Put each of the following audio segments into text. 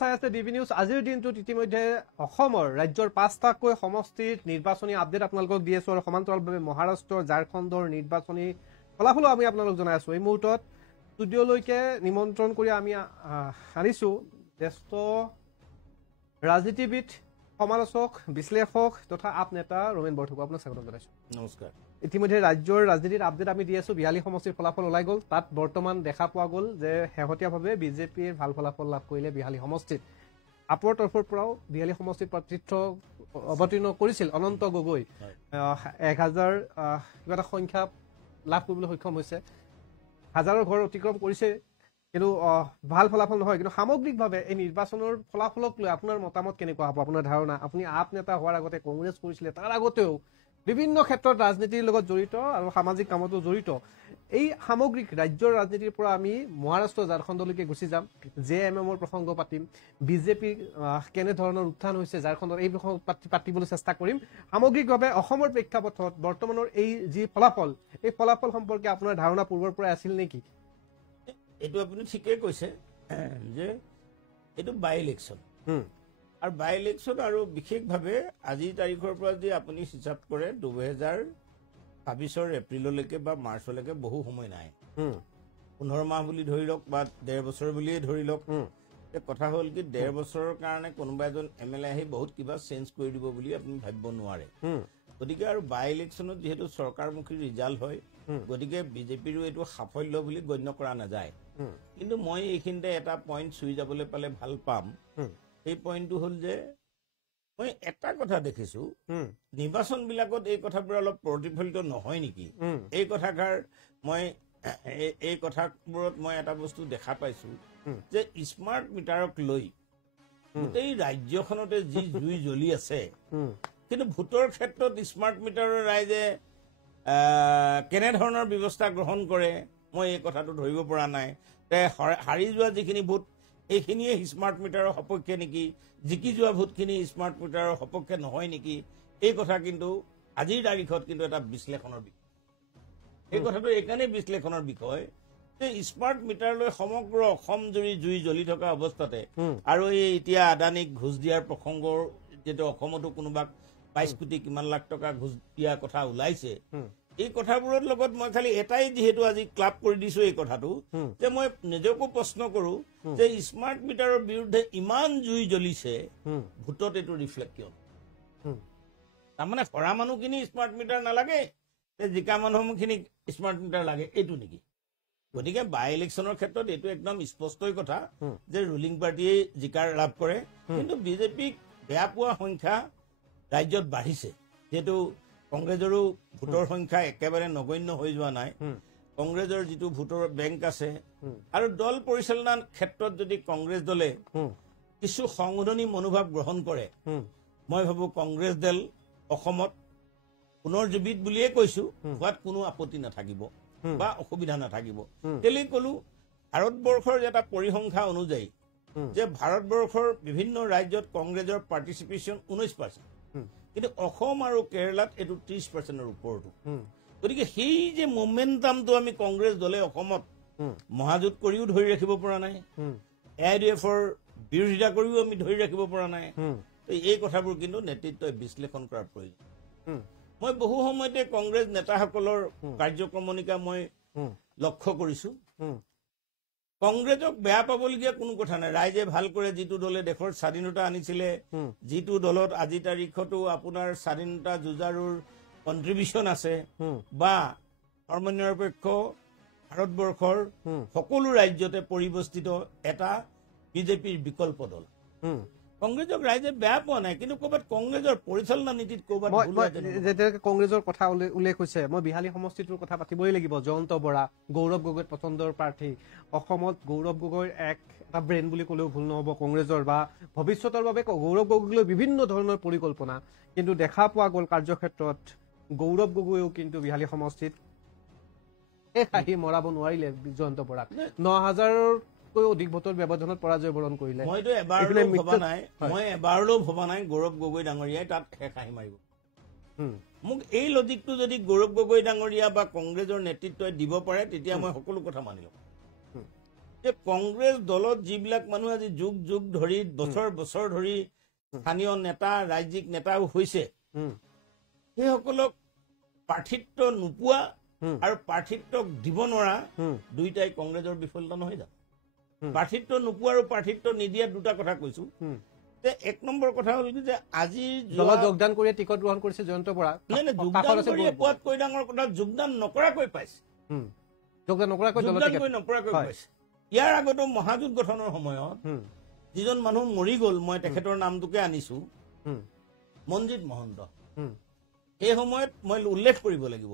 চাই আছে DB news আজিৰ দিনটোত ইতিমধ্যে অসমৰ ৰাজ্যৰ 5টাকৈ সমষ্টিৰ নিৰ্বাচনী আপডেট আপোনালোকক দি আছো আৰু সমান্তৰালভাৱে মহাৰাষ্ট্ৰ ঝাৰখণ্ডৰ নিৰ্বাচনী ফলাফলো আমি আপোনালোক জনাই আছো এই মুহূৰ্তত ষ্টুডিঅ'লৈকে নিমন্ত্ৰণ কৰি আমি আনিছো জ্যেষ্ঠ ৰাজনীতিবিদ সমালোচক বিশ্লেষক তথা আপ নেতা ৰমেন বৰঠাকুৰ আপোনাক স্বাগতম জনাইছো নমস্কাৰ ইতিমধ্যে ৰাজ্যৰ ৰাজনীতিৰ আপডেট আমি দি আছো 42 সমষ্টিৰ ফলাফল ওলাই গ'ল তাত বৰ্তমান দেখা পোৱা গ'ল যে শেহতীয়াভাৱে বিজেপিৰ ভাল ফলাফল লাভ কৰিলে 42 সমষ্টিত আপৰ তৰফৰ পৰাও 42 সমষ্টিত প্ৰাৰ্থিত্ব অৱতীৰ্ণ কৰিছিল অনন্ত গগৈ 1000 কিবা এটা সংখ্যা লাভ কৰিবলৈ সক্ষম হৈছে হাজাৰৰ ঘৰ অতিক্ৰম কৰিছে কিন্তু ভাল ফলাফল নহয় কিন্তু সামগ্ৰিকভাৱে এই নিৰ্বাচনৰ ফলাফলক লৈ আপোনাৰ মতামত কেনেকুৱা হ'ব আপোনাৰ ধাৰণা আপুনি আপ নেতা হোৱাৰ আগতে কংগ্ৰেছ কৰিছিলে তাৰ আগতেও বিভিন্ন ক্ষেত্ৰত ৰাজনীতিৰ লগত জড়িত আৰু সামাজিক কামতো জড়িত এই সামগ্ৰিক ৰাজ্যৰ ৰাজনীতিৰ পৰা আমি মহাৰাষ্ট্ৰ ঝাৰখণ্ডলৈকে গুচি যাম জেএমএমৰ প্ৰসংগ পাতিম বিজেপি কেনে ধৰণৰ উত্থান হৈছে ঝাৰখণ্ডৰ এই প্ৰসংগ পাতিবলৈ চেষ্টা কৰিম সামগ্ৰিকভাৱে অসমৰ প্ৰেক্ষাপটত বৰ্তমানৰ এই যি ফলাফল এই ফলাফল সম্পৰ্কে আপোনাৰ ধাৰণা পূৰ্বৰ পৰাই আছিল নেকি এইটো আপুনি ঠিকেই কৈছে যে এইটো বাই ইলেকশ্যন আৰু বাই ইলেকশ্যন আৰু বিশেষভাৱে আজিৰ তাৰিখৰ পৰা যদি আপুনি হিচাপ কৰে 2026 এপ্ৰিললৈকে বা মাৰ্চলৈকে বহু সময় নাই 15 মাহ বুলি ধৰি লওক বা 1.5 বছৰ বুলিয়ে ধৰি লওক কথা হ'ল কি 1.5 বছৰৰ কাৰণে কোনোবা এজন এমএলএ আহি বহুত কিবা চেঞ্জ কৰি দিব বুলি আপুনি ভাবিব নোৱাৰে গতিকে আৰু বাই ইলেকশ্যনত যিহেতু চৰকাৰমুখী ৰিজাল্ট হয় গতিকে বিজেপিৰো এইটো সাফল্য বুলি গণ্য কৰা নাযায় কিন্তু মই এইখিনিতে এটা পইণ্ট চুই যাবলৈ পালে ভাল পাম এই পইণ্টটো হ'ল যে মই এটা কথা দেখিছো নিৰ্বাচনবিলাকত এই কথাবোৰ অলপ প্ৰতিফলিত নহয় নেকি এই কথাষাৰ মই এই কথাবোৰত মই এটা বস্তু দেখা পাইছো যে স্মাৰ্ট মিটাৰক লৈ গোটেই ৰাজ্যখনতে যি জুই জ্বলি আছে কিন্তু ভোটৰ ক্ষেত্ৰত স্মাৰ্ট মিটাৰৰ ৰাইজে কেনেধৰণৰ ব্যৱস্থা গ্ৰহণ কৰে মই এই কথাটো ধৰিব পৰা নাই হাৰি যোৱা যিখিনি ভোট এইখিনিয়ে স্মাৰ্ট মিটাৰৰ সপক্ষে নেকি জিকি যোৱা ভোটখিনি স্মাৰ্ট মিটাৰৰ সপক্ষে নহয় নেকি এই কথা কিন্তু আজিৰ তাৰিখত কিন্তু এটা বিশ্লেষণৰ বিষয় এই কথাটো এইকাৰণে বিশ্লেষণৰ বিষয় যে স্মাৰ্ট মিটাৰলৈ সমগ্ৰ অসম জুৰি জুই জ্বলি থকা অৱস্থাতে আৰু এই এতিয়া আদানীক ঘোষ দিয়াৰ প্ৰসংগৰ যেটো অসমতো কোনোবাক 22 কোটি কিমান লাখ টকা ঘোষ দিয়া কথা ওলাইছে এই কথাবোৰৰ লগত মই খালি এটাই যেহেতু আজি ক্লাব কৰি দিছো এই কথাটো যে মই নিজকো প্ৰশ্ন কৰো যে স্মাৰ্ট মিটাৰৰ বিৰুদ্ধে ইমান জুই জ্বলিছে ভোটত এইটো ৰিফ্লেক্ট কিয় তাৰমানে হৰা মানুহখিনি স্মাৰ্ট মিটাৰ নালাগে জিকা মানুহখিনি স্মাৰ্ট মিটাৰ লাগে এইটো নেকি গতিকে বাই ইলেকশ্যনৰ ক্ষেত্ৰত এইটো একদম স্পষ্টই কথা যে ৰুলিং পাৰ্টিয়ে জিকাৰ লাভ কৰে কিন্তু বিজেপিক বেয়া পোৱা সংখ্যা ৰাজ্যত বাঢ়িছে যেটো কংগ্ৰেছৰো ভোটৰ সংখ্যা একেবাৰে নগণ্য হৈ যোৱা নাই কংগ্ৰেছৰ যিটো ভোটৰ বেংক আছে আৰু দল পৰিচালনাৰ ক্ষেত্ৰত যদি কংগ্ৰেছ দলে কিছু সংশোধনী মনোভাৱ গ্ৰহণ কৰে মই ভাবো কংগ্ৰেছ দল অসমত পুনৰ জীৱিত বুলিয়ে কৈছো হোৱাত কোনো আপত্তি নাথাকিব বা অসুবিধা নাথাকিব কেলে কলো ভাৰতবৰ্ষৰ এটা পৰিসংখ্যা অনুযায়ী যে ভাৰতবৰ্ষৰ বিভিন্ন ৰাজ্যত কংগ্ৰেছৰ পাৰ্টিচিপেশ্যন 19% কিন্তু অসম আৰু কেৰালাত এইটো 30%ৰ ওপৰতো গতিকে সেই যে মোমেন্টামটো আমি কংগ্ৰেছ দলে অসমত মহাজোঁট কৰিও ধৰি ৰাখিব পৰা নাই এআইডিএফৰ বিৰোধিতা কৰিও আমি ধৰি ৰাখিব পৰা নাই এই কথাবোৰ কিন্তু নেতৃত্বই বিশ্লেষণ কৰাৰ প্ৰয়োজন মই বহু সময়তে কংগ্ৰেছ নেতাসকলৰ কাৰ্যক্ৰমণিকা মই লক্ষ্য কৰিছো কংগ্ৰেছক বেয়া পাবলগীয়া কোনো কথা নাই ৰাইজে ভাল কৰে যিটো দলে দেশৰ স্বাধীনতা আনিছিলে যিটো দলত আজি তাৰিখতো আপোনাৰ স্বাধীনতা যুঁজাৰুৰ কন্ট্ৰিবিউশন আছে বা ধৰ্মনিৰপেক্ষ ভাৰতবৰ্ষৰ সকলো ৰাজ্যতে পৰিৱস্থিত এটা বিজেপিৰ বিকল্প দল কংগ্ৰেছক ৰাইজে বেয়া পোৱা নাই কিন্তু ক'ৰবাত কংগ্ৰেছৰ পৰিচালনা নীতিত ক'ৰবাত যেতিয়ালৈকে কংগ্ৰেছৰ কথা উল্লেখ হৈছে মই 42 সমষ্টিটোৰ কথা পাতিবই লাগিব জয়ন্ত বৰা গৌৰৱ গগৈ পচন্দৰ প্ৰাৰ্থী অসমত গৌৰৱ গগৈৰ এটা ব্ৰেণ্ড বুলি ক'লেও ভুল নহ'ব কংগ্ৰেছৰ বা ভৱিষ্যতৰ বাবে গৌৰৱ গগৈলৈ বিভিন্ন ধৰণৰ পৰিকল্পনা কিন্তু দেখা পোৱা গ'ল কাৰ্যক্ষেত্ৰত গৌৰৱ গগৈও কিন্তু 42 সমষ্টিত এই মৰাব নোৱাৰিলে জয়ন্ত বৰাক 9000ৰ অধিক ভোটৰ ব্যৱধানত পৰাজয় বৰণ কৰিলে মইতো এবাৰলৈ ভবা নাই গৌৰৱ গগৈ ডাঙৰীয়াই তাত শেষ আহি মাৰিব মোক এই লজিকটো যদি গৌৰৱ গগৈ ডাঙৰীয়া বা কংগ্ৰেছৰ নেতৃত্বই দিব পাৰে তেতিয়া মই সকলো কথা মানি ল'ম যে কংগ্ৰেছ দলত যিবিলাক মানুহ আজি যুগ যুগ ধৰি বছৰ বছৰ ধৰি স্থানীয় নেতা ৰাজ্যিক নেতা হৈছে সেইসকলক প্ৰাৰ্থিত্ব নোপোৱা আৰু প্ৰাৰ্থিত্বক দিব নোৱাৰা দুইটাই কংগ্ৰেছৰ বিফলতা নহয় জানো প্ৰাৰ্থিত্ব নোপোৱা আৰু প্ৰাৰ্থিত্ব নিদিয়া দুটা কথা কৈছো যে এক নম্বৰ কথা হ'ল কি যে আজি যোগদান কৰি টিকট গ্ৰহণ কৰিছে জয়ন্ত বৰা যোগদান কৰি পোৱাতকৈ ডাঙৰ কথা যোগদান নকৰাকৈ পাইছে যোগদান নকৰাকৈ পাইছে ইয়াৰ আগতো মহাজোঁট গঠনৰ সময়ত যিজন মানুহ মৰি গ'ল মই তেখেতৰ নামটোকে আনিছো মনজিৎ মহন্ত এই সময়ত মই উল্লেখ কৰিব লাগিব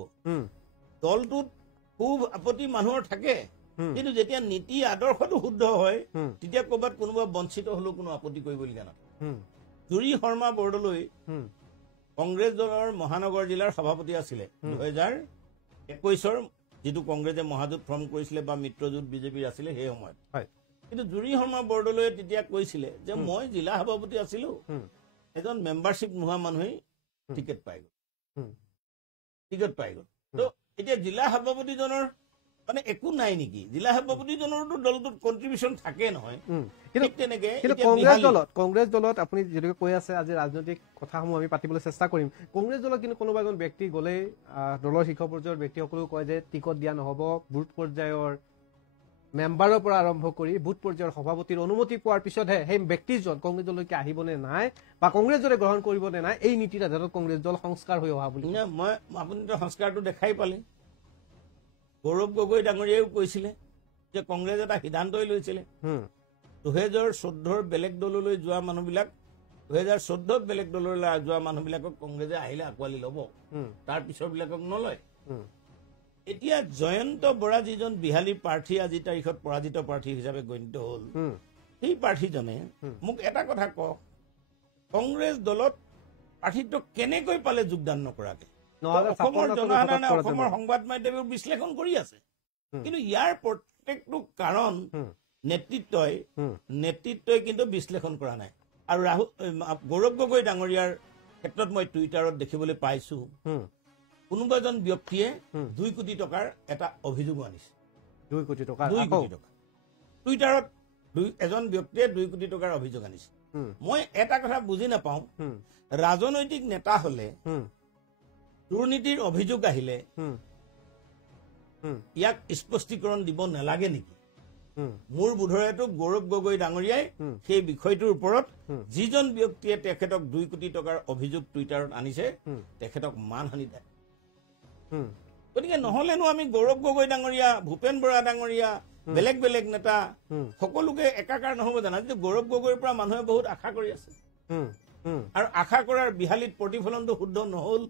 দলটোত খুব আপত্তি মানুহৰ থাকে কিন্তু যেতিয়া নীতি আদৰ্শটো শুদ্ধ হয় তেতিয়া ক'ৰবাত কোনোবা বঞ্চিত হলেও কোনো আপত্তি কৰিবলগীয়া নহয় জুৰি শৰ্মা বৰদলৈ কংগ্ৰেছ দলৰ মহানগৰ জিলাৰ সভাপতি আছিলে 2021 যিটো কংগ্ৰেছে মহাজোঁট ফৰ্ম কৰিছিলে বা মিত্ৰজোঁট বিজেপিৰ আছিলে সেই সময়ত কিন্তু জুৰি শৰ্মা বৰদলৈয়ে তেতিয়া কৈছিলে যে মই জিলা সভাপতি আছিলো এজন মেম্বাৰশ্বিপ নোহোৱা মানুহেই টিকেট পাই গ'ল তো এতিয়া জিলা সভাপতিজনৰ মানে একো নাই নেকি জিলা সভাপতিজনৰতো দলটোত কন্ট্ৰিবিউশ্যন থাকে নহয় তেনেকে কংগ্ৰেছ দলত আপুনি যেনেকৈ কৈ আছে আজি ৰাজনৈতিক কথাসমূহ আমি পাতিবলৈ চেষ্টা কৰিম কংগ্ৰেছ দলত কিন্তু কোনোবা এজন ব্যক্তি গ'লেই দলৰ শীৰ্ষ পৰ্যায়ৰ ব্যক্তিসকলেও কয় যে টিকট দিয়া নহ'ব বুথ পৰ্যায়ৰ মেম্বাৰৰ পৰা আৰম্ভ কৰি বুথ পৰ্যায়ৰ সভাপতিৰ অনুমতি পোৱাৰ পিছতহে সেই ব্যক্তিজন কংগ্ৰেছ দললৈকে আহিবনে নাই বা কংগ্ৰেছ দলে গ্ৰহণ কৰিবনে নাই এই নীতিৰ আধাৰত কংগ্ৰেছ দল সংস্কাৰ হৈ অহা বুলি মই আপুনিতো সংস্কাৰটো দেখাই পালে গৌৰৱ গগৈ ডাঙৰীয়াও কৈছিলে যে কংগ্ৰেছ এটা সিদ্ধান্তই লৈছিলে 2014 বেলেগ দললৈ যোৱা মানুহবিলাক 2014 বেলেগ দললৈ যোৱা মানুহবিলাকক কংগ্ৰেছে আহিলে আঁকোৱালি ল'ব তাৰ পিছৰবিলাকক নলয় এতিয়া জয়ন্ত বৰা যিজন বিহালীৰ প্ৰাৰ্থী আজি তাৰিখত পৰাজিত প্ৰাৰ্থী হিচাপে গণ্য হ'ল সেই প্ৰাৰ্থীজনে মোক এটা কথা কওক কংগ্ৰেছ দলত প্ৰাৰ্থীত্ব কেনেকৈ পালে যোগদান নকৰাকে অসমৰ জনসাধাৰণে অসমৰ সংবাদ মাধ্যমেও বিশ্লেষণ কৰি আছে কিন্তু ইয়াৰ প্ৰত্যেকটো কাৰণ নেতৃত্বই কিন্তু বিশ্লেষণ কৰা নাই আৰু গৌৰৱ গগৈ ডাঙৰীয়াৰ ক্ষেত্ৰত মই টুইটাৰত দেখিবলৈ পাইছো কোনোবা এজন ব্যক্তিয়ে 2 কোটি টকাৰ এটা অভিযোগ আনিছে 2 কোটি টকা টুইটাৰত এজন ব্যক্তিয়ে 2 কোটি টকাৰ অভিযোগ আনিছে মই এটা কথা বুজি নাপাওঁ ৰাজনৈতিক নেতা হলে দুৰ্নীতিৰ অভিযোগ আহিলে ইয়াক স্পষ্টীকৰণ দিব নালাগে নেকি মোৰ বোধৰেতো গৌৰৱ গগৈ ডাঙৰীয়াই সেই বিষয়টোৰ ওপৰত যিজন ব্যক্তিয়ে তেখেতক 2 কোটি টকাৰ অভিযোগ টুইটাৰত আনিছে তেখেতক মানহানি দিয়ে গতিকে নহলেনো আমি গৌৰৱ গগৈ ডাঙৰীয়া ভূপেন বৰা ডাঙৰীয়া বেলেগ বেলেগ নেতা সকলোকে একাকাৰ নহব জানা যে গৌৰৱ গগৈৰ পৰা মানুহে বহুত আশা কৰি আছে আৰু আশা কৰাৰ বিহালীত প্ৰতিফলনটো শুদ্ধ নহল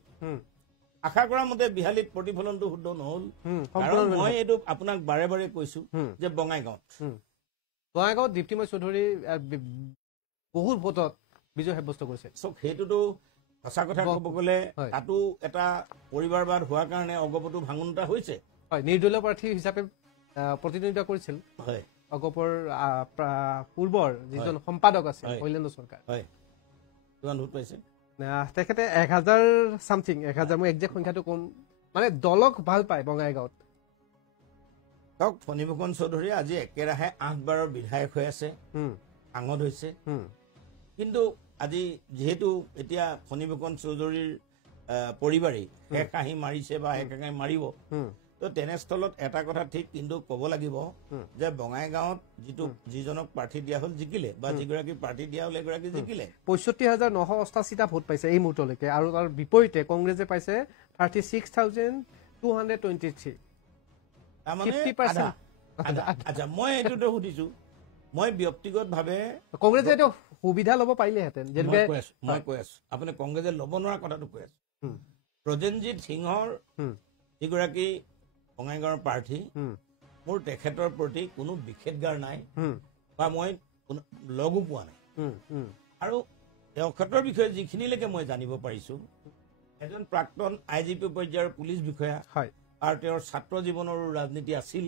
আশা কৰা মতে বিহালীত প্ৰতিফলনটো শুদ্ধ নহল কাৰণ মই এইটো আপোনাক বাৰে বাৰে কৈছো যে বঙাইগাঁৱত দীপ্তিময় চৌধুৰী বহুত ভোটত বিজয় সাব্যস্ত কৰিছে সেইটোতো সঁচা কথা ক'ব গ'লে তাতো এটা পৰিবাৰবাদ হোৱাৰ কাৰণে অগপতো ভাঙোনতা হৈছে হয় নিৰ্দলীয় প্ৰাৰ্থী হিচাপে প্ৰতিদ্বন্দ্বিতা কৰিছিল হয় অগপৰ পূৰ্বৰ যিজন সম্পাদক আছিল কল্যাণ চৰকাৰ হয় কিমান ভোট পাইছে তেখেতে 1000 সামথিং 1000 মই একজেক্ট সংখ্যাটো কম মানে দলক ভাল পায় বঙাইগাঁৱত ফণীভূষণ চৌধুৰী আজি একেৰাহে 8 বাৰৰ বিধায়ক হৈ আছে আঙত হৈছে কিন্তু আজি যেহেতু এতিয়া ফণীভূষণ চৌধুৰীৰ পৰিবাৰে শেষ আহি মাৰিছে বা শেষ আহি মাৰিব তো তেনেস্থলত এটা কথা ঠিক কিন্তু ক'ব লাগিব যে বঙাইগাঁৱত যিজনক প্ৰাৰ্থী দিয়া হ'ল জিকিলে বা যিগৰাকী প্ৰাৰ্থী দিয়া হ'ল এগৰাকী জিকিলে 65988টা ভোট পাইছে এই মুহূৰ্তলৈকে আৰু তাৰ বিপৰীতে কংগ্ৰেছে পাইছে 36223 তাৰমানে আচ্ছা মই এইটোতো সুধিছো মই ব্যক্তিগতভাৱে কংগ্ৰেছে এইটো সুবিধা ল'ব পাৰিলেহেঁতেন মই কৈ আছো আপুনি কংগ্ৰেছে ল'ব নোৱাৰা কথাটো কৈ আছো প্ৰজেনজিৎ সিংহৰ যিগৰাকী বঙাইগাঁৱৰ প্ৰাৰ্থী মোৰ তেখেতৰ প্ৰতি কোনো বিক্ষেপগাৰ নাই বা মই লগো পোৱা নাই আৰু তেখেতৰ বিষয়ে যিখিনিলৈকে মই জানিব পাৰিছো এজন প্ৰাক্তন IGP পৰ্যায়ৰ পুলিচ বিষয়া আৰু তেওঁৰ ছাত্ৰ জীৱনৰো ৰাজনীতি আছিল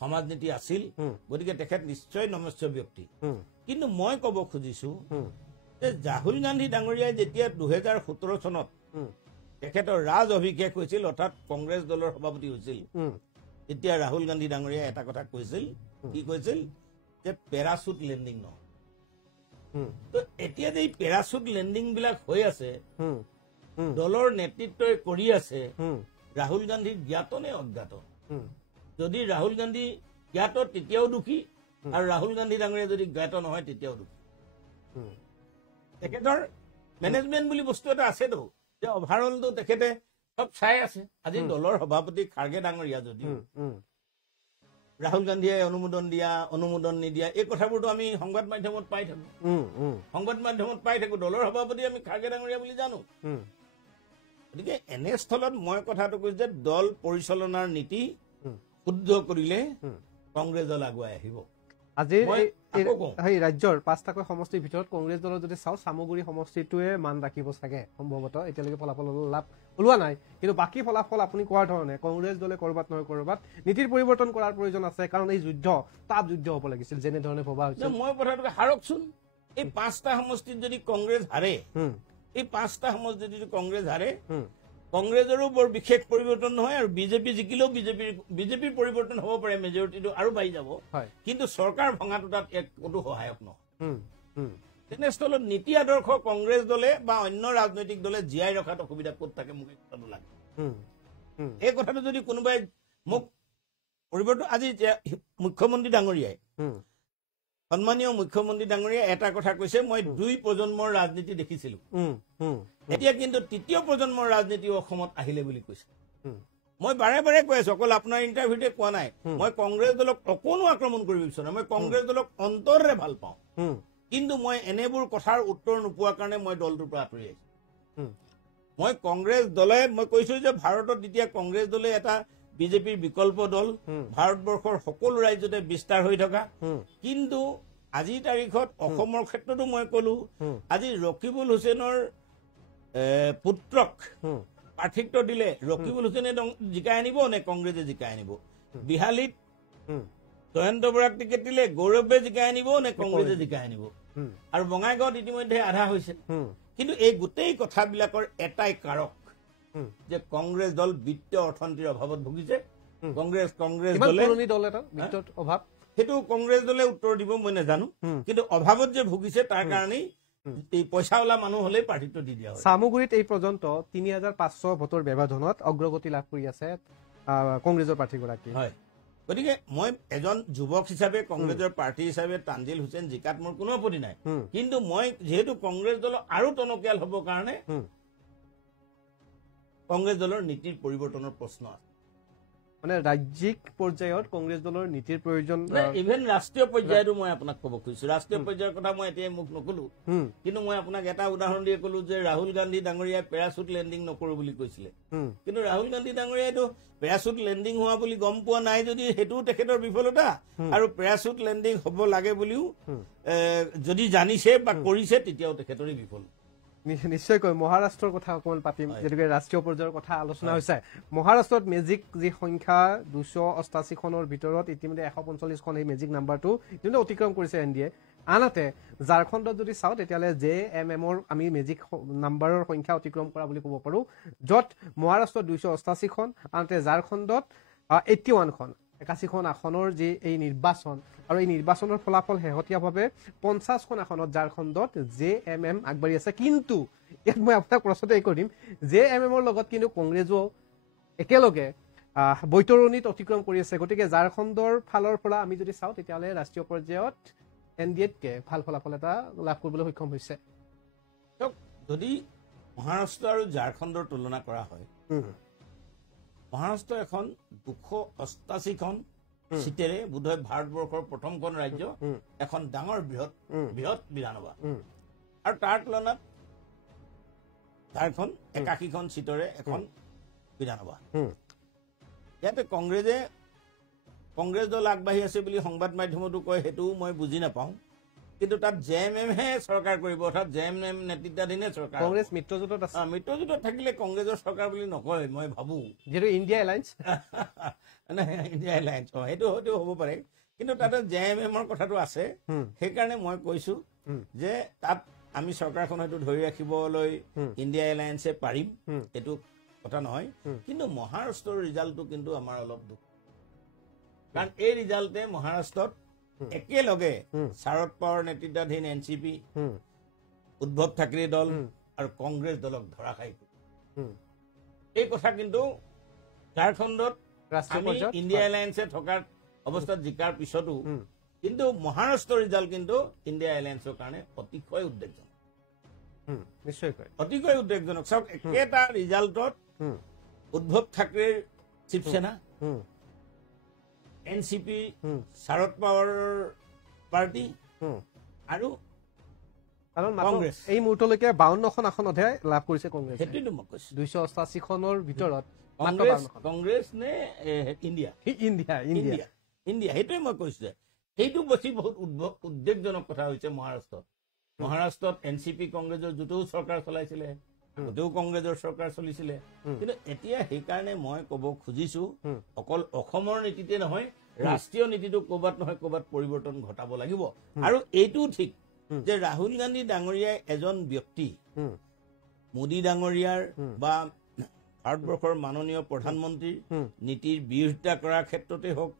সমাজ নীতি আছিল গতিকে তেখেত নিশ্চয় নমস্য ব্যক্তি কিন্তু মই ক'ব খুজিছো যে ৰাহুল গান্ধী ডাঙৰীয়াই যেতিয়া 2017 চনত তেখেতৰ ৰাজ অভিষেক হৈছিল অৰ্থাৎ কংগ্ৰেছ দলৰ সভাপতি হৈছিল তেতিয়া ৰাহুল গান্ধী ডাঙৰীয়াই এটা কথা কৈছিল, কি কৈছিল যে পেৰাচুট লেণ্ডিং নহয়। তো এতিয়া যে এই পেৰাচুট লেণ্ডিং বিলাক হৈ আছে, দলৰ নেতৃত্বই কৰি আছে, ৰাহুল গান্ধী জ্ঞাত নে অজ্ঞাত? যদি ৰাহুল গান্ধী জ্ঞাত তেতিয়াও দোষী, আৰু ৰাহুল গান্ধী ডাঙৰীয়া যদি জ্ঞাত নহয় তেতিয়াও দোষী। তেখেতৰ মেনেজমেণ্ট বুলি বস্তু এটা আছেতো, যে অভাৰঅলটো তেখেতে চব চাই আছে। আজি দলৰ সভাপতি খাৰ্গে ডাঙৰীয়া যদি ৰাহুল গান্ধীয়ে অনুমোদন নিদিয়া এই কথাবোৰতো আমি সংবাদ মাধ্যমত পাই থাকো। দলৰ সভাপতি আমি খাৰ্গে ডাঙৰীয়া বুলি জানো। গতিকে এনে স্থলত মই কথাটো কৈছো যে দল পৰিচালনাৰ নীতি শুদ্ধ কৰিলে কংগ্ৰেছ দল আগুৱাই আহিব। আজি এই ৰাজ্যৰ 5টাকৈ সমষ্টিৰ ভিতৰত কংগ্ৰেছ দলৰ যদি চাওঁ, চামগুৰি সমষ্টিটোৱে মান ৰাখিব চাগে সম্ভৱতঃ। এতিয়ালৈকে ফলাফল লাভ ওলোৱা নাই, কিন্তু বাকী ফলাফল আপুনি কোৱাৰ ধৰণে কংগ্ৰেছ দলে কৰবাত নহয় কৰবাত নীতিৰ পৰিৱৰ্তন কৰাৰ প্ৰয়োজন আছে। কাৰণ এই যুদ্ধ তাপ যুদ্ধ হ'ব লাগিছিল, যেনেধৰণে ভবা হৈছে। মই কথাটো হাৰকচোন, এই 5টা সমষ্টিত যদি কংগ্ৰেছ হাৰে, কংগ্ৰেছৰো বৰ বিশেষ পৰিৱৰ্তন নহয়, আৰু বিজেপি জিকিলেও বিজেপিৰ পৰিৱৰ্তন হ'ব পাৰে, মেজৰিটিটো আৰু বাঢ়ি যাব, কিন্তু চৰকাৰ ভঙাটো তাত একো সহায়ক নহয়। তেনেস্থলত নীতি আদৰ্শ কংগ্ৰেছ দলে বা অন্য ৰাজনৈতিক দলে জীয়াই ৰখাত অসুবিধা ক'ত থাকে, মোক এই কথাটো লাগে। এই কথাটো যদি কোনোবাই মোক পৰিৱৰ্তন, আজি মুখ্যমন্ত্ৰী ডাঙৰীয়াই, সন্মানীয় মুখ্যমন্ত্ৰী ডাঙৰীয়াই এটা কথা কৈছে, মই 2 প্ৰজন্মৰ ৰাজনীতি দেখিছিলো, এতিয়া কিন্তু 3য় প্ৰজন্মৰ ৰাজনীতি অসমত আহিলে বুলি কৈছে। মই বাৰে বাৰে কৈ আছো, অকল আপোনাৰ ইণ্টাৰভিউতে কোৱা নাই, মই কংগ্ৰেছ দলক অকণো আক্ৰমণ কৰিব বিচৰা, মই কংগ্ৰেছ দলক অন্তৰেৰে ভাল পাওঁ, কিন্তু মই এনেবোৰ কথাৰ উত্তৰ নোপোৱাৰ কাৰণে মই দলটোৰ পৰা আঁতৰি আহিছো। মই কংগ্ৰেছ দলে, মই কৈছো যে ভাৰতত এতিয়া কংগ্ৰেছ দলে এটা বিজেপিৰ বিকল্প দল, ভাৰতবৰ্ষৰ সকলো ৰাজ্যতে বিস্তাৰ হৈ থকা, কিন্তু আজিৰ তাৰিখত অসমৰ ক্ষেত্ৰতো মই কলো, আজি ৰকিবুল হুছেইনৰ পুত্ৰক প্ৰাৰ্থিত্ব দিলে ৰকিবুল হুছেইনে জিকাই আনিব নে কংগ্ৰেছে জিকাই আনিব? বিহালীত জয়ন্ত বৰাক টিকেট দিলে গৌৰৱে জিকাই আনিব নে কংগ্ৰেছে জিকাই আনিব? আৰু বঙাইগাঁৱত ইতিমধ্যে আধা হৈছে। কিন্তু এই গোটেই কথাবিলাকৰ এটাই কাৰক, যে কংগ্ৰেছ দল বিত্তীয় অৰ্থনীতিৰ অভাৱত ভুগিছে। কংগ্ৰেছ দলে অভাৱ, সেইটো কংগ্ৰেছ দলে উত্তৰ দিব মই নাজানো, কিন্তু অভাৱত যে ভুগিছে তাৰ কাৰণেই এই পইচাওলা মানুহ হলেই প্ৰাৰ্থিত্ব দি দিয়া হয়। চামগুৰিত এই পৰ্যন্ত 3500 ভোটৰ ব্যৱধানত অগ্ৰগতি লাভ কৰি আছে কংগ্ৰেছৰ প্ৰাৰ্থীগৰাকী। হয়, গতিকে মই এজন যুৱক হিচাপে কংগ্ৰেছৰ প্ৰাৰ্থী হিচাপে তানজিল হুছেইন জিকাত মোৰ কোনো আপত্তি নাই, কিন্তু মই যিহেতু কংগ্ৰেছ দল আৰু টনকিয়াল হবৰ কাৰণে কংগ্ৰেছ দলৰ নীতিৰ পৰিৱৰ্তনৰ প্ৰশ্ন আছে। মানে ৰাজ্যিক পৰ্যায়ত কংগ্ৰেছ দলৰ নীতিৰ প্ৰয়োজন, ইভেন ৰাষ্ট্ৰীয় পৰ্যায়তো মই আপোনাক ক'ব খুজিছো। ৰাষ্ট্ৰীয় পৰ্যায়ৰ কথা মই এতিয়াই মুখ নকলো, কিন্তু মই আপোনাক এটা উদাহৰণ দিয়ে কলো যে ৰাহুল গান্ধী ডাঙৰীয়াই পেৰাচুট লেণ্ডিং নকৰো বুলি কৈছিলে, কিন্তু ৰাহুল গান্ধী ডাঙৰীয়াইতো পেৰাচুট লেণ্ডিং হোৱা বুলি গম পোৱা নাই যদি সেইটোও তেখেতৰ বিফলতা, আৰু পেৰাচুট লেণ্ডিং হ'ব লাগে বুলিও যদি জানিছে বা কৰিছে তেতিয়াও তেখেতৰে বিফলতা। নিশ্চয়কৈ মহাৰাষ্ট্ৰৰ কথা অকণমান পাতিম, যিহেতুকে ৰাষ্ট্ৰীয় পৰ্যায়ৰ কথা আলোচনা হৈছে। মহাৰাষ্ট্ৰত মেজিক যি সংখ্যা 288খনৰ ভিতৰত ইতিমধ্যে 145খন এই মেজিক নাম্বাৰটো ইতিমধ্যে অতিক্ৰম কৰিছে NDA। আনহাতে ঝাৰখণ্ডত যদি চাওঁ তেতিয়াহ'লে JMMৰ আমি মেজিক নাম্বাৰৰ সংখ্যা অতিক্ৰম কৰা বুলি ক'ব পাৰোঁ, য'ত মহাৰাষ্ট্ৰত 288খন, আনহাতে ঝাৰখণ্ডত 81খন, 81খন আসনৰ যি এই নিৰ্বাচন, আৰু এই নিৰ্বাচনৰ ফলাফল শেহতীয়াভাৱে 50খন আসনত ঝাৰখণ্ডত JMM আগবাঢ়ি আছে। কিন্তু ইয়াত মই আপোনাক প্ৰশ্নটো এই কৰিম, JMMৰ লগত কিন্তু কংগ্ৰেছো একেলগে বৈতৰণিত অতিক্ৰম কৰি আছে। গতিকে ঝাৰখণ্ডৰ ফালৰ পৰা আমি যদি চাওঁ তেতিয়াহ'লে ৰাষ্ট্ৰীয় পৰ্যায়ত NDAতকে ভাল ফলাফল এটা লাভ কৰিবলৈ সক্ষম হৈছে। যদি মহাৰাষ্ট্ৰ আৰু ঝাৰখণ্ডৰ তুলনা কৰা হয়, মহাৰাষ্ট্ৰ এখন 288খন চিটেৰে বোধহয় ভাৰতবৰ্ষৰ প্ৰথমখন ৰাজ্য, এখন ডাঙৰ বৃহৎ বিধানসভা, আৰু তাৰ তুলনাত ঝাৰখণ্ড 81খন চিটৰে এখন বিধানসভা। ইয়াতে কংগ্ৰেছ দল আগবাঢ়ি আছে বুলি সংবাদ মাধ্যমতো কয়, সেইটোও মই বুজি নাপাওঁ, কিন্তু তাত JMMহে চৰকাৰ কৰিব, অৰ্থাৎ JMM নেতৃত্বাধীনে চৰকাৰ। কংগ্ৰেছ মিত্ৰজোঁটত আছে, মিত্ৰজোঁটত থাকিলে কংগ্ৰেছৰ চৰকাৰ বুলি নকয়, মই ভাবো, যিহেতু ইণ্ডিয়া এলায়েন্স। ইণ্ডিয়া এলায়েন্স সেইটো হয়তো হ'ব পাৰে, কিন্তু তাতে JMMৰ কথাটো আছে। সেইকাৰণে মই কৈছো যে তাত আমি চৰকাৰখন হয়তো ধৰি ৰাখিবলৈ ইণ্ডিয়া এলায়েন্সে পাৰিম, এইটো কথা নহয়, কিন্তু মহাৰাষ্ট্ৰৰ ৰিজাল্টটো কিন্তু আমাৰ অলপ দুখ। কাৰণ এই ৰিজাল্টে মহাৰাষ্ট্ৰত একেলগে শাৰদ পাৱাৰ নেতৃত্বাধীন এনচিপি, উদ্ধৱ ঠাকৰে দল আৰু কংগ্ৰেছ দলক ধৰাশায়ী কৰে। এই কথা কিন্তু ঝাৰখণ্ডত আমি ইণ্ডিয়া এলায়েন্সে থকাৰ অৱস্থাত জিকাৰ পিছতো কিন্তু মহাৰাষ্ট্ৰৰ ৰিজাল্ট কিন্তু ইণ্ডিয়া এলায়েন্সৰ কাৰণে অতিশয় উদ্বেগজনক, নিশ্চয়কৈ অতিশয় উদ্বেগজনক। চাওক, একেটা ৰিজাল্টত উদ্ধৱ ঠাকৰেৰ শিৱসেনা, এনচিপি, শাৰদ পাৱাৰ পাৰ্টি আৰু কংগ্ৰেছ এই মুহূৰ্তলৈকে 52খন আসনতহে লাভ কৰিছে কংগ্ৰেছ। সেইটোৱেতো মই কৈছো, 288খনৰ ভিতৰত কংগ্ৰেছ নে ইণ্ডিয়া ইণ্ডিয়া ইণ্ডিয়া সেইটোৱে মই কৈছো যে সেইটো বেছি বহুত উদ্বেগজনক কথা হৈছে মহাৰাষ্ট্ৰত। মহাৰাষ্ট্ৰত এনচিপি কংগ্ৰেছৰ যুটও চৰকাৰ চলাইছিলে, গোটেও কংগ্ৰেছৰ চৰকাৰ চলিছিলে, কিন্তু এতিয়া সেইকাৰণে মই ক'ব খুজিছো অকল অসমৰ নীতিতে নহয়, ৰাষ্ট্ৰীয় নীতিটো ক'ৰবাত নহয় ক'ৰবাত পৰিৱৰ্তন ঘটাব লাগিব। আৰু এইটোও ঠিক যে ৰাহুল গান্ধী ডাঙৰীয়াই এজন ব্যক্তি, মোদী ডাঙৰীয়াৰ বা ভাৰতবৰ্ষৰ মাননীয় প্ৰধানমন্ত্ৰীৰ নীতিৰ বিৰোধিতা কৰাৰ ক্ষেত্ৰতে হওক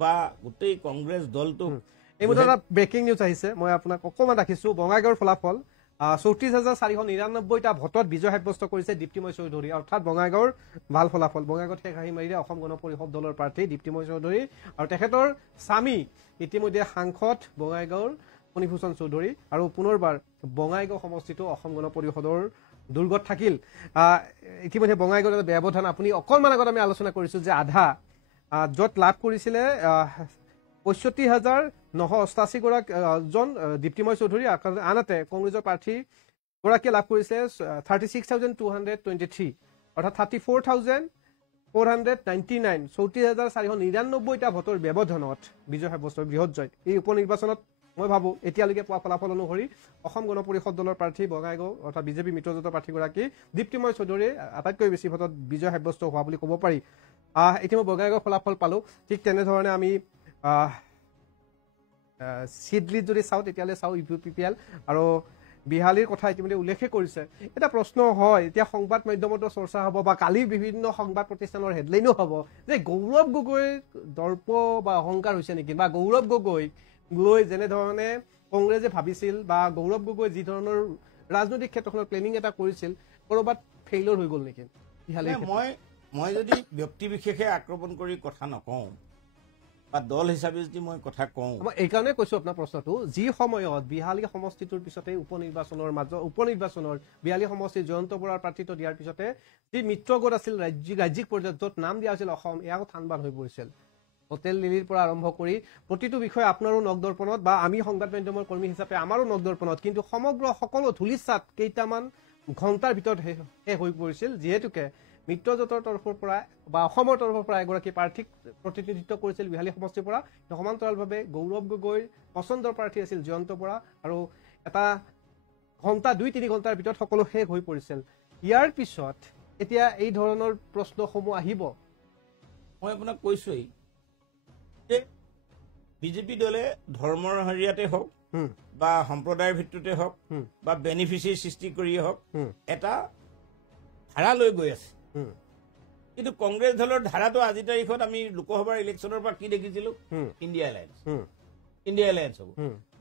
বা গোটেই কংগ্ৰেছ দলটোক। এই মুহূৰ্তত এটা ব্ৰেকিং নিউজ আহিছে, মই আপোনাক অকণমান ৰাখিছো। বঙাইগাঁৱৰ ফলাফল 34,499টা ভোটত বিজয় সাব্যস্ত কৰিছে দীপ্তিময় চৌধুৰী, অৰ্থাৎ বঙাইগাঁৱৰ ভাল ফলাফল। বঙাইগাঁৱত শেষ হাঁহি মাৰিলে অসম গণ পৰিষদ দলৰ প্ৰাৰ্থী দীপ্তিময় চৌধুৰী আৰু তেখেতৰ স্বামী ইতিমধ্যে সাংসদ বঙাইগাঁৱৰ ফণীভূষণ চৌধুৰী, আৰু পুনৰবাৰ বঙাইগাঁও সমষ্টিটো অসম গণ পৰিষদৰ দুৰ্গত থাকিল। ইতিমধ্যে বঙাইগাঁৱৰ এটা ব্যৱধান আপুনি অকণমান আগত আমি আলোচনা কৰিছো যে আধা য'ত লাভ কৰিছিলে 65,988জন দীপ্তিময় চৌধুৰী, আনহাতে কংগ্ৰেছৰ প্ৰাৰ্থীগৰাকীয়ে লাভ কৰিছে 36,223, অৰ্থাৎ 34,499, 34,499টা ভোটৰ ব্যৱধানত বিজয় সাব্যস্ত বৃহৎ জয়। এই উপ নিৰ্বাচনত মই ভাবো এতিয়ালৈকে পোৱা ফলাফল অনুসৰি অসম গণ পৰিষদ দলৰ প্ৰাৰ্থী বঙাইগাঁও অৰ্থাৎ বিজেপি মিত্ৰজোঁটৰ প্ৰাৰ্থীগৰাকী দীপ্তিময় চৌধুৰীয়ে আটাইতকৈ বেছি ভোটত বিজয় সাব্যস্ত হোৱা বুলি ক'ব পাৰি। এতিয়া মই বঙাইগাঁও ফলাফল পালো। ঠিক তেনেধৰণে আমি চিডলিত যদি চাওঁ তেতিয়াহ'লে চাওঁ UPPL আৰু বিহালীৰ কথা ইতিমধ্যে উল্লেখে কৰিছে। এটা প্ৰশ্ন হয়, এতিয়া সংবাদ মাধ্যমতো চৰ্চা হ'ব বা কালি বিভিন্ন সংবাদ প্ৰতিষ্ঠানৰ হেডলাইনো হ'ব যে গৌৰৱ গগৈৰ দৰ্প বা অহংকাৰ হৈছে নেকি, বা গৌৰৱ গগৈ লৈ যেনেধৰণে কংগ্ৰেছে ভাবিছিল বা গৌৰৱ গগৈ যি ধৰণৰ ৰাজনৈতিক ক্ষেত্ৰখনৰ প্লেনিং এটা কৰিছিল ক'ৰবাত ফেইলৰ হৈ গ'ল নেকি? মই যদি ব্যক্তি বিশেষে আক্ৰমণ কৰি কথা নকওঁ বা দল হিচাপে যদি মই কথা কওঁ, মই এইকাৰণে কৈছো আপোনাৰ প্ৰশ্নটো, যি সময়ত বিহালী সমষ্টিটোৰ পিছতে উপ নিৰ্বাচনৰ বিহালী সমষ্টিৰ জয়ন্ত বৰাৰ প্ৰাৰ্থিত্ব দিয়াৰ পিছতে যি মিত্ৰগোট আছিল ৰাজ্যিক পৰ্যায়ত য'ত নাম দিয়া হৈছিল অসম, এয়াও থানবান হৈ পৰিছিল। হোটেল দিল্লীৰ পৰা আৰম্ভ কৰি প্ৰতিটো বিষয়ে আপোনাৰো নখদৰ্পণত বা আমি সংবাদ মাধ্যমৰ কৰ্মী হিচাপে আমাৰো নখদৰ্পণত, কিন্তু সমগ্ৰ সকলো ধূলিচাত কেইটামান ঘণ্টাৰ ভিতৰত শেষ হৈ পৰিছিল, যিহেতুকে মিত্ৰজোঁটৰ তৰফৰ পৰা বা অসমৰ তৰফৰ পৰা এগৰাকী প্ৰাৰ্থীক প্ৰতিনিধিত্ব কৰিছিল বিহালী সমষ্টিৰ পৰা। সমান্তৰালভাৱে গৌৰৱ গগৈৰ পচন্দৰ প্ৰাৰ্থী আছিল জয়ন্ত বৰা, আৰু এটা ঘণ্টা 2-3 ঘণ্টাৰ ভিতৰত সকলো শেষ হৈ পৰিছিল। ইয়াৰ পিছত এতিয়া এই ধৰণৰ প্ৰশ্নসমূহ আহিব। মই আপোনাক কৈছোৱেই যে বিজেপি দলে ধৰ্মৰ হেৰিয়াতে হওক বা সম্প্ৰদায়ৰ ভিত্তিতে হওক বা বেনিফিচিয়াৰী সৃষ্টি কৰিয়ে হওক এটা ধাৰা লৈ গৈ আছে। কিন্তু কংগ্ৰেছ দলৰ ধাৰাটো আজিৰ তাৰিখত আমি লোকসভাৰ ইলেকশ্যনৰ পৰা কি দেখিছিলো? ইণ্ডিয়া এলায়েন্স হ'ব।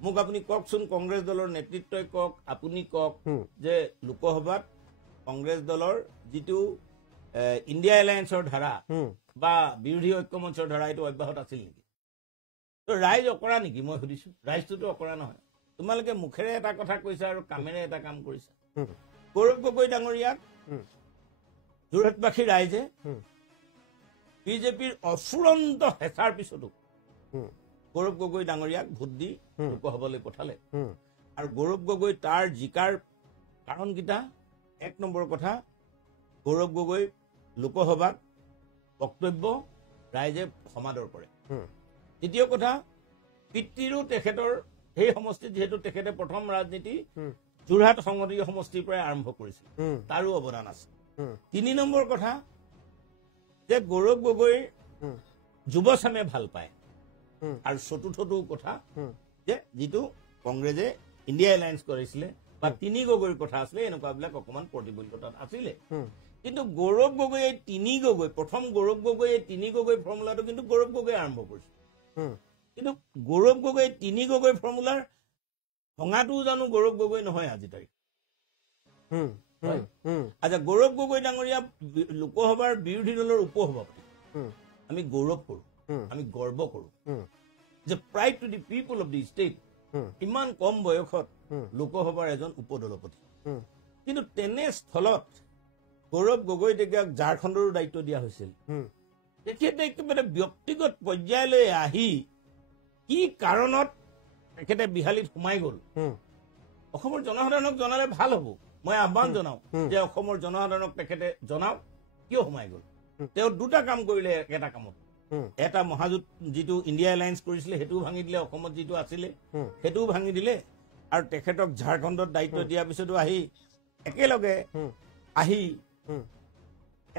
মোক আপুনি কওকচোন, কংগ্ৰেছ দলৰ নেতৃত্বই কওক, আপুনি কওক যে লোকসভাত কংগ্ৰেছ দলৰ যিটো ইণ্ডিয়া এলায়েন্সৰ ধাৰা বা বিৰোধী ঐক্যমঞ্চৰ ধাৰা এইটো অব্যাহত আছিল নেকি? ৰাইজ অকৰা নেকি মই সুধিছো? ৰাইজটোতো অকৰা নহয়। তোমালোকে মুখেৰে এটা কথা কৈছা আৰু কামেৰে এটা কাম কৰিছা। গৌৰৱ গগৈ ডাঙৰীয়াক যোৰহাটবাসী ৰাইজে বিজেপিৰ অফুৰন্ত হেঁচাৰ পিছতো গৌৰৱ গগৈ ডাঙৰীয়াক ভোট দি লোকসভালৈ পঠালে। আৰু গৌৰৱ গগৈ তাৰ জিকাৰ কাৰণকেইটা, 1 নম্বৰ কথা, গৌৰৱ গগৈ লোকসভাত বক্তব্য ৰাইজে সমাদৰ কৰে। দ্বিতীয় কথা, পিতৃৰো তেখেতৰ সেই সমষ্টিত যিহেতু তেখেতে প্ৰথম ৰাজনীতি যোৰহাট সংসদীয় সমষ্টিৰ পৰাই আৰম্ভ কৰিছিল, তাৰো অৱদান আছে। 3 নম্বৰ কথা যে গৌৰৱ গগৈৰ যুৱচামে ভাল পায়। আৰু চতুৰ্থটো কথা যে যিটো কংগ্ৰেছে ইণ্ডিয়া এলায়েন্স কৰিছিলে বা তিনি গগৈৰ কথা আছিলে, এনেকুৱাবিলাক অকণমান প্ৰতিবদ্ধতাত আছিলে। কিন্তু গৌৰৱ গগৈ এই 3 গগৈ প্ৰথম গৌৰৱ গগৈ এই 3 গগৈ ফৰ্মুলাটো কিন্তু গৌৰৱ গগৈ আৰম্ভ কৰিছে কিন্তু গৌৰৱ গগৈ 3 গগৈ ফৰ্মুলাৰ ভঙাটো জানো গৌৰৱ গগৈ নহয় আজি তাৰিখ আচ্ছা গৌৰৱ গগৈ ডাঙৰীয়া লোকসভাৰ বিৰোধী দলৰ উপসভাপতি আমি গৌৰৱ কৰো আমি গৰ্ব কৰো যে pride to the people of the state ইমান কম বয়সত লোকসভাৰ এজন উপদলপতি কিন্তু তেনে স্থলত গৌৰৱ গগৈ ডেকাক ঝাৰখণ্ডৰো দায়িত্ব দিয়া হৈছিল তেখেতে একেবাৰে ব্যক্তিগত পৰ্যায়লৈ আহি কি কাৰণত তেখেতে বিহালীত সোমাই গ'ল অসমৰ জনসাধাৰণক জনালে ভাল হ'ব মই আহ্বান জনাওঁ যে অসমৰ জনসাধাৰণক তেখেতে জনাওক কিয় সোমাই গ'ল তেওঁ দুটা কাম কৰিলে এটা কামত এটা মহাজোঁট যিটো ইণ্ডিয়া এলায়েন্স কৰিছিলে সেইটোও ভাঙি দিলে অসমত যিটো আছিলে সেইটোও ভাঙি দিলে আৰু তেখেতক ঝাৰখণ্ডত দায়িত্ব দিয়াৰ পিছতো আহি একেলগে আহি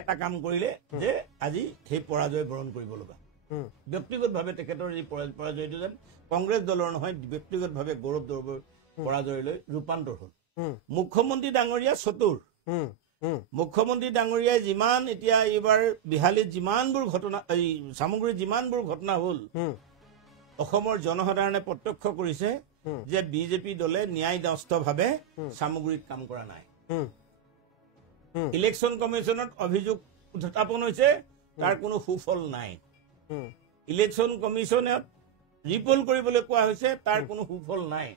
এটা কাম কৰিলে যে আজি সেই পৰাজয় বৰণ কৰিব লগা ব্যক্তিগতভাৱে তেখেতৰ এই পৰাজয়টো যেন কংগ্ৰেছ দলৰ নহয় ব্যক্তিগতভাৱে গৌৰৱ দলৰ পৰাজয়লৈ ৰূপান্তৰ হ'ল মুখ্যমন্ত্ৰী ডাঙৰীয়া চতুৰ মুখ্যমন্ত্ৰী ডাঙৰীয়াই যিমান এতিয়া এইবাৰ বিহালীত যিমানবোৰ ঘটনা এই সামগ্ৰীত যিমানবোৰ ঘটনা হ'ল অসমৰ জনসাধাৰণে প্ৰত্যক্ষ কৰিছে যে বিজেপি দলে ন্যায়দস্তভাৱে সামগ্ৰীত কাম কৰা নাই ইলেকশ্যন কমিশ্যনত অভিযোগ উত্থাপন হৈছে তাৰ কোনো সুফল নাই ইলেকশ্যন কমিশ্যনত ৰিপল কৰিবলৈ কোৱা হৈছে তাৰ কোনো সুফল নাই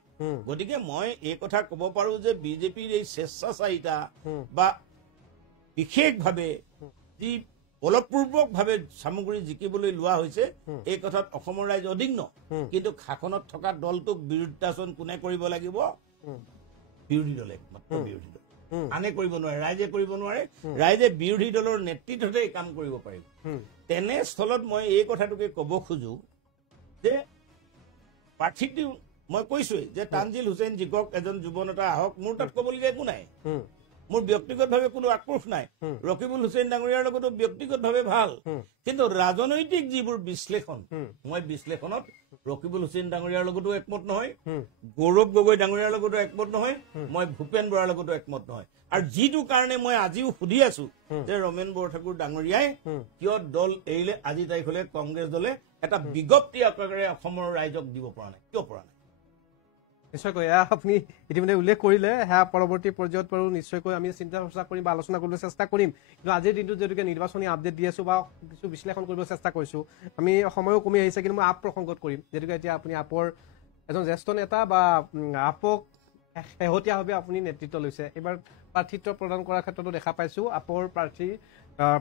গতিকে মই এই কথা ক'ব পাৰো যে বিজেপিৰ এই স্বেচ্ছাচাৰিতা বা বিশেষভাৱে যি বলপূৰ্বকভাৱে সামগ্ৰী জিকিবলৈ লোৱা হৈছে এই কথাত অসমৰ ৰাইজ অধিগ্ন কিন্তু শাসনত থকা দলটোক বিৰুদ্ধাচৰণ কোনে কৰিব লাগিব বিৰোধী দলে মাত্ৰ বিৰোধী দল আনে কৰিব নোৱাৰে ৰাইজে কৰিব নোৱাৰে ৰাইজে বিৰোধী দলৰ নেতৃত্বতে কাম কৰিব পাৰিব তেনে স্থলত মই এই কথাটোকে ক'ব খোজো যে প্ৰাৰ্থীটো মই কৈছোৱেই যে তানজিল হুছেইন জিকক এজন যুৱ নেতা আহক মোৰ তাত ক'বলগীয়া একো নাই মোৰ ব্যক্তিগতভাৱে কোনো আক্ৰোশ নাই ৰকিবুল হুছেইন ডাঙৰীয়াৰ লগতো ব্যক্তিগতভাৱে ভাল কিন্তু ৰাজনৈতিক যিবোৰ বিশ্লেষণ মই বিশ্লেষণত ৰকিবুল হুছেইন ডাঙৰীয়াৰ লগতো একমত নহয় গৌৰৱ গগৈ ডাঙৰীয়াৰ লগতো একমত নহয় মই ভূপেন বৰাৰ লগতো একমত নহয় আৰু যিটো কাৰণে মই আজিও সুধি আছো যে ৰমেন বৰঠাকুৰ ডাঙৰীয়াই কিয় দল এৰিলে আজি তাৰিখলৈ কংগ্ৰেছ দলে এটা বিজ্ঞপ্তি আকাৰে অসমৰ ৰাইজক দিব পৰা নাই কিয় পৰা নাই নিশ্চয়কৈ এয়া আপুনি ইতিমধ্যে উল্লেখ কৰিলে সেয়া পৰৱৰ্তী পৰ্যায়ত বাৰু নিশ্চয়কৈ আমি চিন্তা চৰ্চা কৰিম বা আলোচনা কৰিবলৈ চেষ্টা কৰিম কিন্তু আজিৰ দিনটোত যিহেতুকে নিৰ্বাচনী আপডেট দি আছো বা কিছু বিশ্লেষণ কৰিবলৈ চেষ্টা কৰিছো আমি সময়ো কমি আহিছে কিন্তু মই আপ প্ৰসংগত কৰিম যিহেতুকে এতিয়া আপুনি আপৰ এজন জ্যেষ্ঠ নেতা বা আপক শেহতীয়াভাৱে আপুনি নেতৃত্ব লৈছে এইবাৰ প্ৰাৰ্থিত্ব প্ৰদান কৰাৰ ক্ষেত্ৰতো দেখা পাইছো আপৰ প্ৰাৰ্থী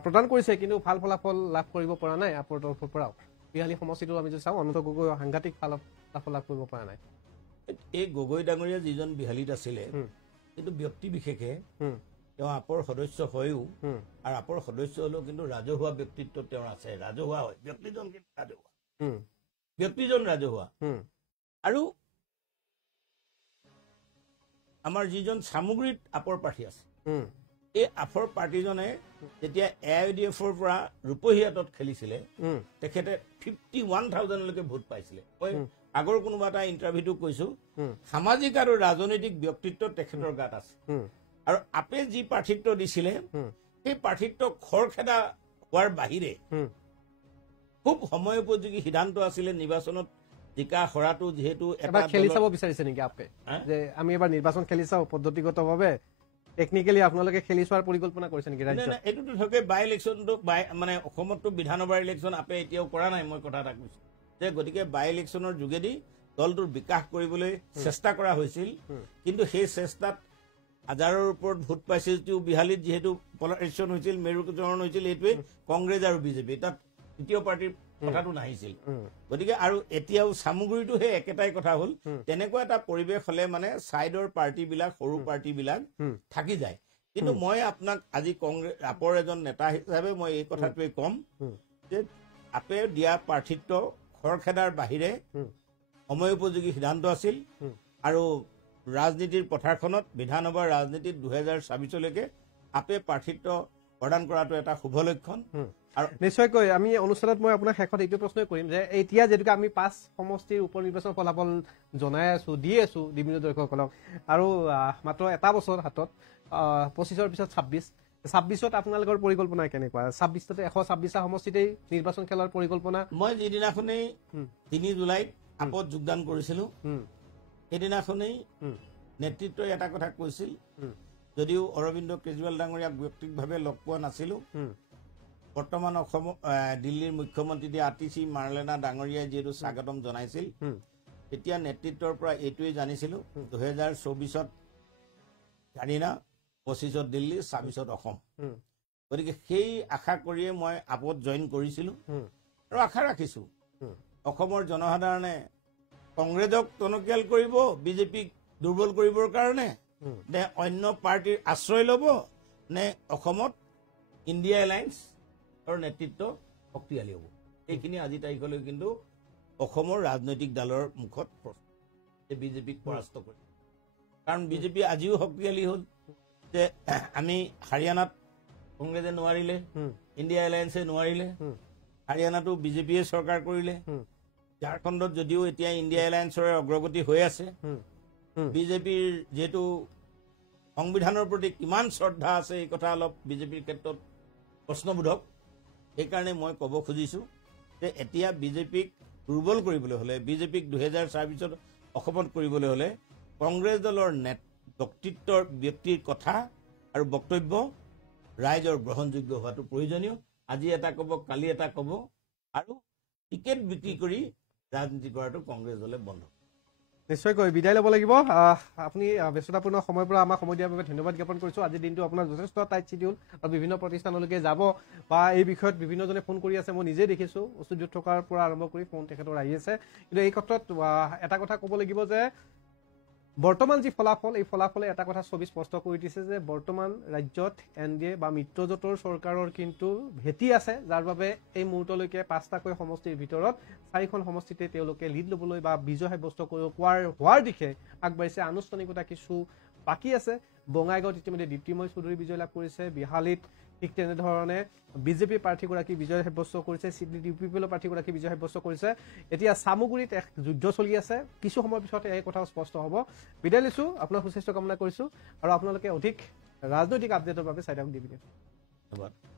প্ৰদান কৰিছে কিন্তু ভাল ফলাফল লাভ কৰিব পৰা নাই আপৰ তৰফৰ পৰাও বিহালী সমষ্টিটো আমি যদি চাওঁ অনন্ত গগৈ সাংঘাতিক ফলাফল লাভ কৰিব পৰা নাই এই গগৈ ডাঙৰীয়া যিজন বিহালীত আছিলে কিন্তু ব্যক্তি বিশেষে তেওঁ আপৰ সদস্য হয়ও আৰু আপৰ সদস্য হলেও কিন্তু ৰাজহুৱা ব্যক্তিত্ব তেওঁৰ আছে ৰাজহুৱা হয় ব্যক্তিজন কিন্তু ৰাজহুৱা ব্যক্তিজন ৰাজহুৱা আৰু আমাৰ যিজন সামগ্ৰীত আপৰ প্ৰাৰ্থী আছে এই আপৰ পাৰ্টিজনে যেতিয়া AIDFৰ পৰা ৰূপহীয়াতত খেলিছিলে তেখেতে 51,000লৈকে ভোট পাইছিলে মই আগৰ কোনোবা এটা ইণ্টাৰভিউটো কৈছো সামাজিক আৰু ৰাজনৈতিক ব্যক্তিত্ব তেখেতৰ গাত আছে আৰু আপে যি প্ৰাৰ্থিত্ব দিছিলে সেই প্ৰাৰ্থিত্ব খৰখেদা হোৱাৰ বাহিৰে খুব সময়োপযোগী সিদ্ধান্ত আছিলে নিৰ্বাচনত জিকা হৰাটো যেহেতু এটা খেলি চাব বিচাৰিছে নেকি আপে যে আমি এবাৰ নিৰ্বাচন খেলি চাওঁ পদ্ধতিগতভাৱে টেকনিক্যালি আপোনালোকে খেলি চোৱাৰ পৰিকল্পনা কৰিছে নেকি ৰাজ্যত এইটোতো থাকে বাই ইলেকশ্যনটো মানে অসমতো বিধানসভাৰ ইলেকশ্যন আপে এতিয়াও কৰা নাই মই কথা এটা কৈছো যে গতিকে বাই ইলেকশ্যনৰ যোগেদি দলটোৰ বিকাশ কৰিবলৈ চেষ্টা কৰা হৈছিল কিন্তু সেই চেষ্টাত হাজাৰৰ ওপৰত ভোট পাইছিল যদিও বিহালীত যিহেতু পলাৰাইজেশ্যন হৈছিল মেৰুকৰণ হৈছিল এইটোৱে কংগ্ৰেছ আৰু বিজেপি তাত তৃতীয় পাৰ্টিৰ কথাটো নাহিছিল গতিকে আৰু এতিয়াও সামগ্ৰীটো সেই একেটাই কথা হ'ল তেনেকুৱা এটা পৰিৱেশ হলে মানে ছাইডৰ পাৰ্টিবিলাক সৰু পাৰ্টিবিলাক থাকি যায় কিন্তু মই আপোনাক আজি কংগ্ৰেছ আপৰ এজন নেতা হিচাপে মই এই কথাটোৱে ক'ম যে আপে দিয়া প্ৰাৰ্থিত্ব খৰখেদাৰ বাহিৰে সময়োপযোগী সিদ্ধান্ত আছিল আৰু ৰাজনীতিৰ পথাৰখনত বিধানসভাৰ ৰাজনীতিত 2026লৈকে আপে প্ৰাৰ্থিত্ব প্ৰদান কৰাটো এটা শুভ লক্ষণ নিশ্চয়কৈ আমি অনুষ্ঠানত মই আপোনাক শেষত এইটো প্ৰশ্নই কৰিম যে এতিয়া যেনেকৈ আমি 5 সমষ্টিৰ উপ নিৰ্বাচন ফলাফল জনাই আছো দি আছো বিভিন্ন দৰ্শকসকলক আৰু মাত্ৰ এটা বছৰ হাতত 25ৰ পিছত 26 26ত আপোনালোকৰ পৰিকল্পনা কেনেকুৱা 26তে 126টা সমষ্টিতেই নিৰ্বাচন খেলাৰ পৰিকল্পনা মই যিদিনাখনেই 3 জুলাইত আপত যোগদান কৰিছিলোঁ সেইদিনাখনেই নেতৃত্বই এটা কথা কৈছিল যদিও অৰবিন্দ কেজৰিৱাল ডাঙৰীয়াক ব্যক্তিগতভাৱে লগ পোৱা নাছিলোঁ বৰ্তমান অসম দিল্লীৰ মুখ্যমন্ত্ৰী দি আতিশী মাৰ্লেনা ডাঙৰীয়াই যিহেতু স্বাগতম জনাইছিল তেতিয়া নেতৃত্বৰ পৰা এইটোৱেই জানিছিলোঁ 2024ত হাৰিয়ানা 25ত দিল্লী 26ত অসম গতিকে সেই আশা কৰিয়ে মই আপত জইন কৰিছিলোঁ আৰু আশা ৰাখিছোঁ অসমৰ জনসাধাৰণে কংগ্ৰেছক টনকিয়াল কৰিব বিজেপিক দুৰ্বল কৰিবৰ কাৰণে নে অন্য পাৰ্টিৰ আশ্ৰয় ল'ব নে অসমত ইণ্ডিয়া এলায়েন্সৰ নেতৃত্ব শক্তিশালী হ'ব এইখিনি আজি তাৰিখলৈ কিন্তু অসমৰ ৰাজনৈতিক দলৰ মুখত প্ৰশ্ন বিজেপিক পৰাস্ত কৰি কাৰণ বিজেপি আজিও শক্তিশালী হ'ল যে আমি হাৰিয়ানাত কংগ্ৰেছে নোৱাৰিলে ইণ্ডিয়া এলায়েন্সে নোৱাৰিলে হাৰিয়ানাতো বিজেপিয়ে চৰকাৰ কৰিলে ঝাৰখণ্ডত যদিও এতিয়া ইণ্ডিয়া এলায়েন্সৰ অগ্ৰগতি হৈ আছে বিজেপিৰ যেহেতু সংবিধানৰ প্ৰতি কিমান শ্ৰদ্ধা আছে এই কথা অলপ বিজেপিৰ ক্ষেত্ৰত প্ৰশ্নবোধক সেইকাৰণে মই ক'ব খুজিছোঁ যে এতিয়া বিজেপিক দুৰ্বল কৰিবলৈ হ'লে বিজেপিক 2024ত অসমত কৰিবলৈ হ'লে কংগ্ৰেছ দলৰ ব্যক্তিৰ কথা আৰু বক্তব্য ৰাইজৰ গ্ৰহণযোগ্য হোৱাটো প্ৰয়োজনীয় আজি এটা ক'ব কালি এটা ক'ব আৰু টিকেট বিক্ৰী কৰি ৰাজনীতি কৰাটো কংগ্ৰেছ দলে বন্ধ নিশ্চয়কৈ বিদায় ল'ব লাগিব আপুনি ব্যস্ততাপূৰ্ণ সময়ৰ পৰা আমাক সময় দিয়াৰ বাবে ধন্যবাদ জ্ঞাপন কৰিছোঁ আজিৰ দিনটো আপোনাৰ যথেষ্ট টাইট চিডিউল আৰু বিভিন্ন প্ৰতিষ্ঠানলৈকে যাব বা এই বিষয়ত বিভিন্নজনে ফোন কৰি আছে মই নিজে দেখিছোঁ ষ্টুডিঅ'ত থকাৰ পৰা আৰম্ভ কৰি ফোন তেখেতৰ আহি আছে কিন্তু এই ক্ষেত্ৰত এটা কথা ক'ব লাগিব যে বৰ্তমান যি ফলাফল এই ফলাফলে এটা কথা ছবি স্পষ্ট কৰি দিছে যে বৰ্তমান ৰাজ্যত NDA বা মিত্ৰজোঁটৰ চৰকাৰৰ কিন্তু ভেটি আছে যাৰ বাবে এই মুহূৰ্তলৈকে 5টাকৈ সমষ্টিৰ ভিতৰত 4খন সমষ্টিতে তেওঁলোকে লিড ল'বলৈ বা বিজয় সাব্যস্ত হোৱাৰ দিশে আগবাঢ়িছে আনুষ্ঠানিকতা কিছু বাকী আছে বঙাইগাঁৱত ইতিমধ্যে দীপ্তিময় চৌধুৰী বিজয় লাভ কৰিছে বিহালীত ঠিক তেনেধৰণে বিজেপি প্ৰাৰ্থীগৰাকী বিজয় সাব্যস্ত কৰিছে CPPL প্ৰাৰ্থীগৰাকী বিজয় সাব্যস্ত কৰিছে এতিয়া চামুগুৰিত এক যুদ্ধ চলি আছে কিছু সময়ৰ পিছত এই কথা স্পষ্ট হ'ব বিদায় লৈছোঁ আপোনাৰ সুস্বাস্থ্য কামনা কৰিছোঁ আৰু আপোনালোকে অধিক ৰাজনৈতিক আপডেটৰ বাবে চাই থাকক DBN ধন্যবাদ